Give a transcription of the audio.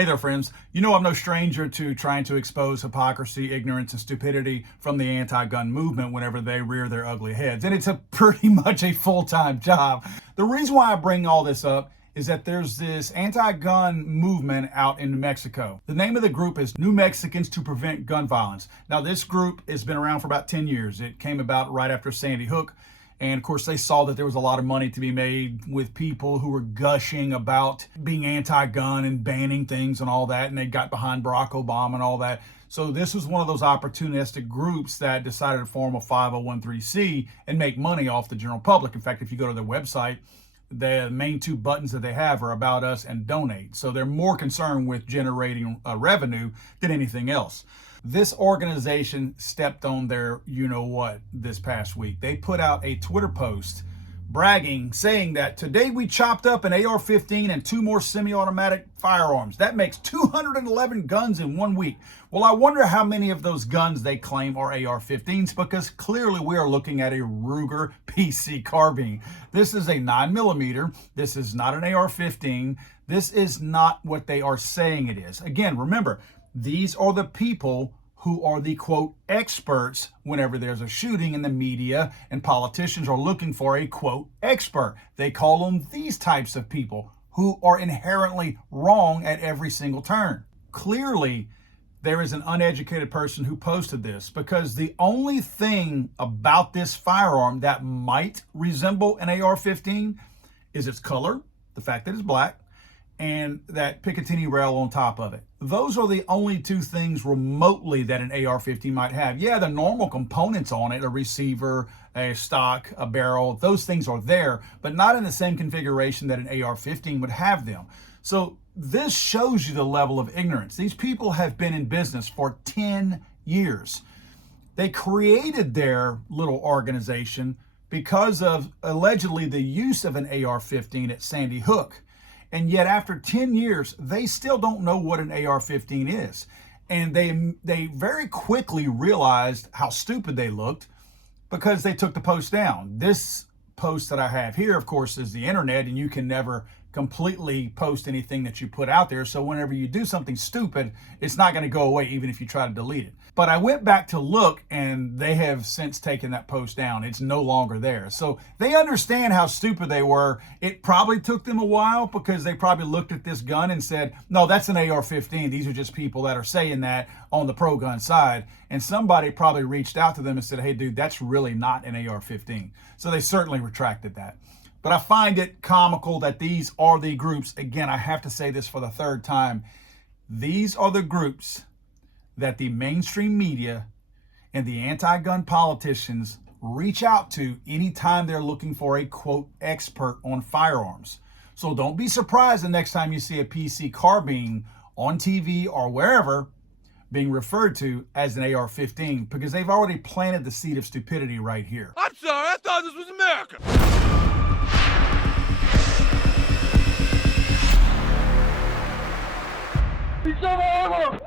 Hey there, friends. You know I'm no stranger to trying to expose hypocrisy, ignorance, and stupidity from the anti-gun movement whenever they rear their ugly heads. And it's pretty much a full-time job. The reason why I bring all this up is that there's this anti-gun movement out in New Mexico. The name of the group is New Mexicans to Prevent Gun Violence. Now, this group has been around for about 10 years. It came about right after Sandy Hook. And of course, they saw that there was a lot of money to be made with people who were gushing about being anti-gun and banning things and all that. And they got behind Barack Obama and all that. So this was one of those opportunistic groups that decided to form a 501c and make money off the general public. In fact, if you go to their website, the main two buttons that they have are About Us and Donate. So they're more concerned with generating revenue than anything else. This organization stepped on their you-know-what this past week. They put out a Twitter post bragging, saying that today we chopped up an AR-15 and 2 more semi-automatic firearms. That makes 211 guns in 1 week. Well, I wonder how many of those guns they claim are AR-15s, because clearly we are looking at a Ruger PC carbine. This is a 9mm. This is not an AR-15. This is not what they are saying it is. Again, remember, these are the people who are the, quote, experts whenever there's a shooting in the media and politicians are looking for a, quote, expert. They call them these types of people who are inherently wrong at every single turn. Clearly, there is an uneducated person who posted this, because the only thing about this firearm that might resemble an AR-15 is its color, the fact that it's black, and that Picatinny rail on top of it. Those are the only two things remotely that an AR-15 might have. Yeah, the normal components on it, a receiver, a stock, a barrel, those things are there, but not in the same configuration that an AR-15 would have them. So this shows you the level of ignorance. These people have been in business for 10 years. They created their little organization because of allegedly the use of an AR-15 at Sandy Hook. And yet after 10 years, they still don't know what an AR-15 is. And they very quickly realized how stupid they looked because they took the post down. This post that I have here, of course, is the internet, and you can never completely post anything that you put out there. So whenever you do something stupid, it's not going to go away even if you try to delete it. But I went back to look, and they have since taken that post down. It's no longer there. So they understand how stupid they were. It probably took them a while because they probably looked at this gun and said, no, that's an AR-15. These are just people that are saying that on the pro-gun side. And somebody probably reached out to them and said, hey, dude, that's really not an AR-15. So they certainly retracted that. But I find it comical that these are the groups. Again, I have to say this for the third time. These are the groups that the mainstream media and the anti-gun politicians reach out to anytime they're looking for a, quote, expert on firearms. So don't be surprised the next time you see a PC carbine on TV or wherever being referred to as an AR-15, because they've already planted the seed of stupidity right here. I'm sorry, I thought this was America. He's so horrible!